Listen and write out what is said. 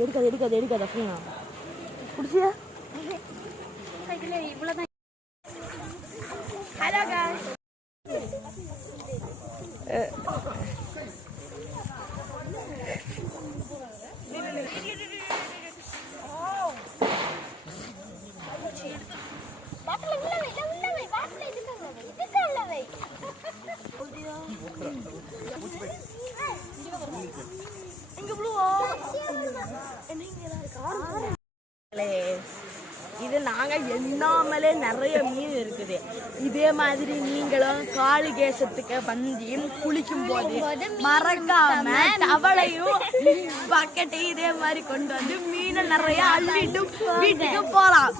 எடுக்காத குடிச்சியா? இவ்வளோதான். Hello guys, இது நாங்க எண்ணாமலே நிறைய மீன் இருக்குது. இதே மாதிரி நீங்களும் காளிகேசத்துக்கு வந்து குளிக்கும் போது மறக்காம தவளையும் பக்கெட்டையும் இதே மாதிரி கொண்டு வந்து மீனை நிறைய அள்ளிட்டு வீட்டுக்கு போலாம்.